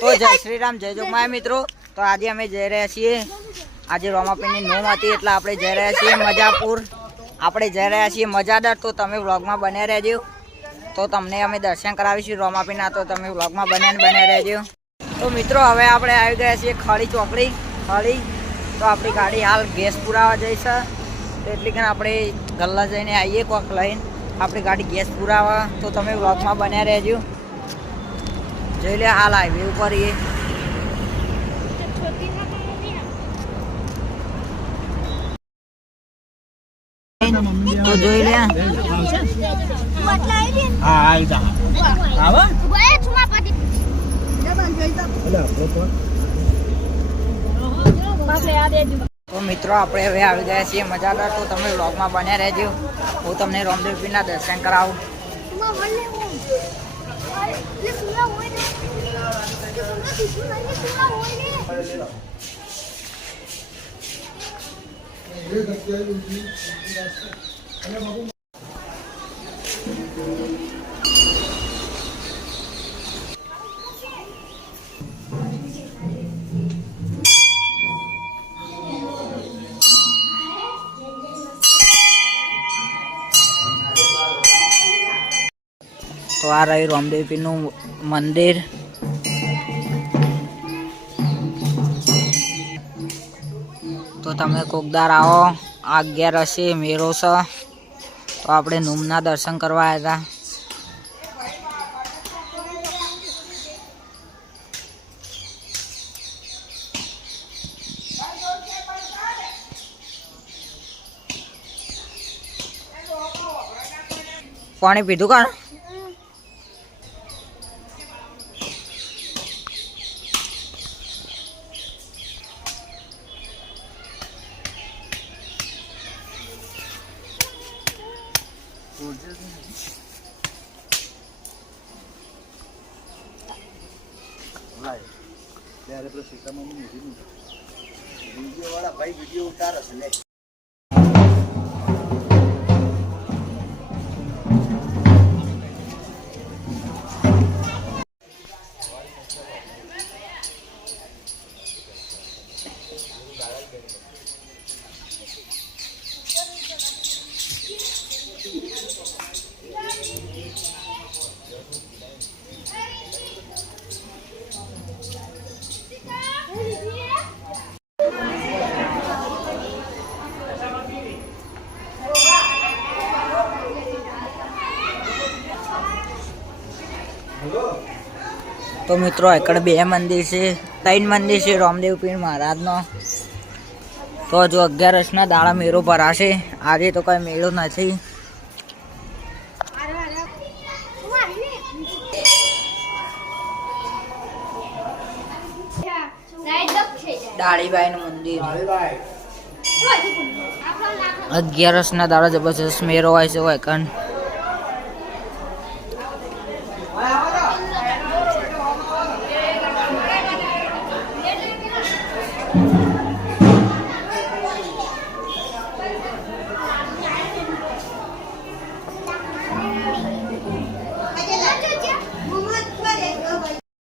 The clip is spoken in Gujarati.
તો જય શ્રી રામ, જય જોગમાયા મિત્રો। તો આજે અમે જઈ રહ્યા છીએ, આજે રોમાપીરની નોમ હતી એટલે આપણે જઈ રહ્યા છીએ મજાપુર, આપણે જઈ રહ્યા છીએ મજાદર। તો તમે વ્લોગમાં બન્યા રહેજો, તો તમને અમે દર્શન કરાવીશું રોમાપીરના, તો તમે વ્લોગમાં બન્યા રહેજો। તો મિત્રો હવે આપણે આવી ગયા છીએ ખળી ચોકડી, ખળી। તો આપણી ગાડી હાલ ગેસ પુરાવા જઈશે, તો એટલે કે આપણે ગલ્લા જઈને આવીએ કોક લઈને આપણી ગાડી ગેસ પુરાવા, તો તમે વ્લોગમાં બન્યા રહેજો। જોઈ લે હાલ હાઈવે ઉપર એ તો જોઈ લે તો મિત્રો આપણે હવે આવી ગયા છીએ મજાદાર, તો તમે વ્લોગમાં બન્યા રહેજો, હું તમને રામદેવપીરના દર્શન કરાવું। તો આ રહ્યું રામદેવપીરનું મંદિર। તો તમે કોકદાર આવો, 11 મેળો છે, તો આપણે નોમના દર્શન કરવા આવ્યા હતા। પાણી પીધું કાં? ભાઈ વિડીયો ઉતારે છે લે। તો મિત્રો એકડ 2 મંદિર છે, 3 મંદિર છે રામદેવપીર મહારાજનો। તો જો 11ના દાડા મેળો ભરાશે, આજે તો કઈ મેળો નથી। ડાળીબાઈનું મંદિર 11ના દાડા જબરજસ્ત મેળો હોય છે,